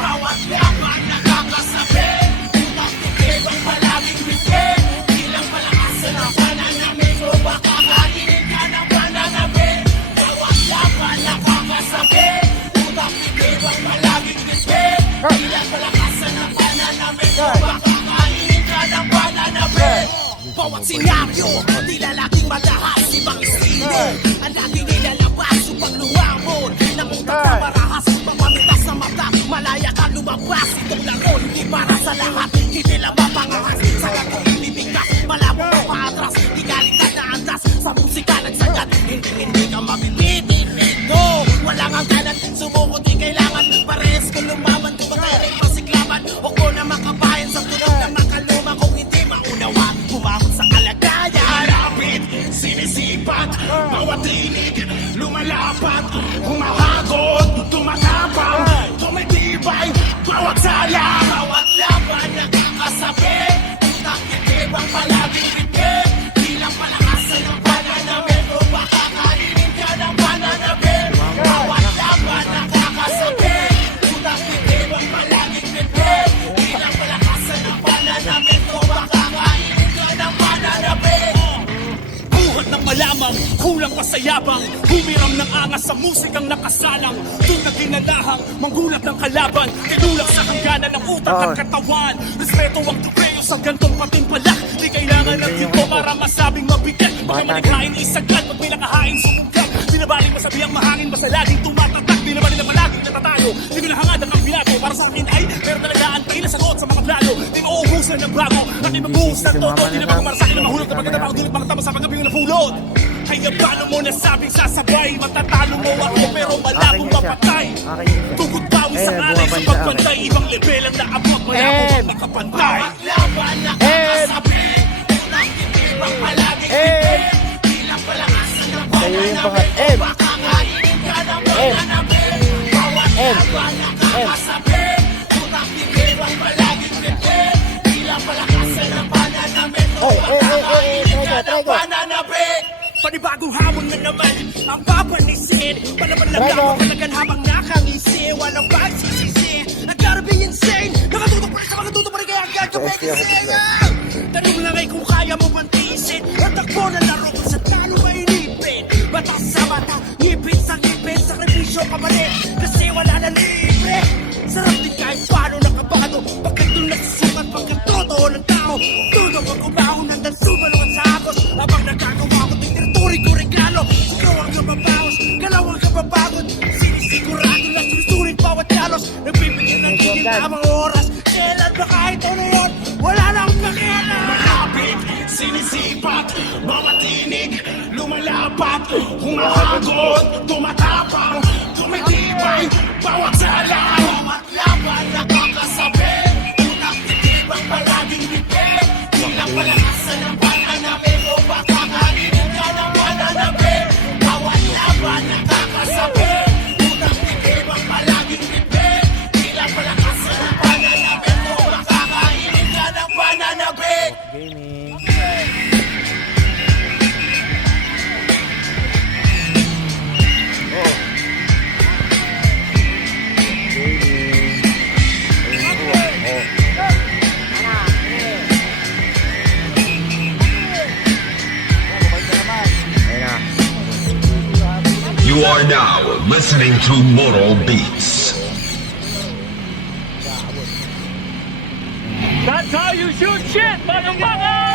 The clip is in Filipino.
Bawat laban nakakasabi, utang titig ang palaging bitin. Ilang palakasan ang pananamit o baka kainin ka ng pananamit. Bawat laban nakakasabi, utang titig ang palaging bitin. Ilang palakasan ang pananamit o baka kainin ka ng pananamit. Bawat senaryo, tila laging madahas, ibang estilo. Ang laging nilalabas upang lumamon ng utang na marahas, pamamitas sa mata. Malaya ka lumabas, itong laro hindi para sa lahat. Hindi lang mapangahas, sa gatong hindi bigkas. Malabo ka paatras, di galing ka na andas. Sa musika nagsagat, hindi ka mabibitin nito. Walang hangganan, sumukot di kailangan. Parehas kung lumaban, di ba kairing pasiklaban? O ko na makabayan sa tunog ng nakaluma. Kung hindi maunawa, bumahon sa kalagayan. Harapit, sinisipat, bawat tinig, lumalapat. Humahagod, tumatapang, tumitibay, bawat sala. Bawat laban nakakasabi, utang titig ang palaging bitin. Bilang palakasan ng pananamit o baka kainin ka ng pananamit. Bawat laban nakakasabi, utang titig ang palaging bitin. Bilang palakasan ng pananamit o baka kainin ka ng pananamit. Buhat ng malamang, kulang pa sa yabang. Humiram ng angas sa musikang nakasalang. Doon na ginalahang, manggulat ng kalaban. Tinulak sa hangganan ng utak at katawan. Respeto ang tukreo sa gantong patimpalak. Di kailangan ng dito para masabing mabigat. Baka malikhain isagad, pag may nakahain sumugkat. Binabaling masabihang mahangin, basta laging tumatatak. Di naman nila palaging natatayo. Di ko nahangad ang binato. Para sa akin ay meron talaga antay na sagot sa mga plano. Di mauubusan ng bago, at di magbuhos ng todo. Di naman para sa akin na mahulog na maganda pa. Ulit mga tama sa paggabi na pulot. Kaya paano mo nasabing sasabay? Matatalo mo ako pero malabong mapatay. Tugod bawi sa alay sa pagbantay. Ibang level ang naabot, malabong nakapantay. Laban nakakasabi, unang titig ang palaging titig. Bilang palakasan ng pananamit, baka kainin ka ng pananamit. Bawat laban nakakasabi, unang titig ang palaging titig. Bilang palakasan ng pananamit, baka kainin ka ng pananamit. Panibagong hamon na naman ang papanisin. Palaban lang ako palagan habang nakangisi. Walang pagsisisi, I gotta be insane. Nakatutok pa rin sa mga tutok pa rin kaya agad yung pegising. Tanong lang ay kung kaya mo bantisin. At takbo na laro kung sa talo mainipin. Batas sa mata, ngipin sa ngipin. Sakripisyo ka malit, kasi wala na libre. Sarap din kahit paano nakabado. Pagkat doon nagsusukat, pagkat totoo ng tao. Tunog ang kumahon ng dansubalo at sa agos. Habang nagkagawa ko teritori ko regalo. Ikaw ang kababawas, galaw ang kababagod. Sinisigurado na sinusulit bawat kalos. Nagbibigay ng tigil tamang oras. Kailan ba kahit ano yun? Wala na akong pakialam. Malapit, sinisipat, bawat tinig, lumalapat. Humahagod, tumatapang, tumitibay, bawat sala. Bawat laban nakakasabi, unang titig ang palaging bibig. Bilang palakasan ng pananamit o baka kainin ka ng pananamit. Bawat laban nakakasabi, unang titig ang palaging bibig. Bilang palakasan ng pananamit o baka kainin ka ng pananamit. You are now listening to Moral Beats. That's how you shoot shit, motherfucker!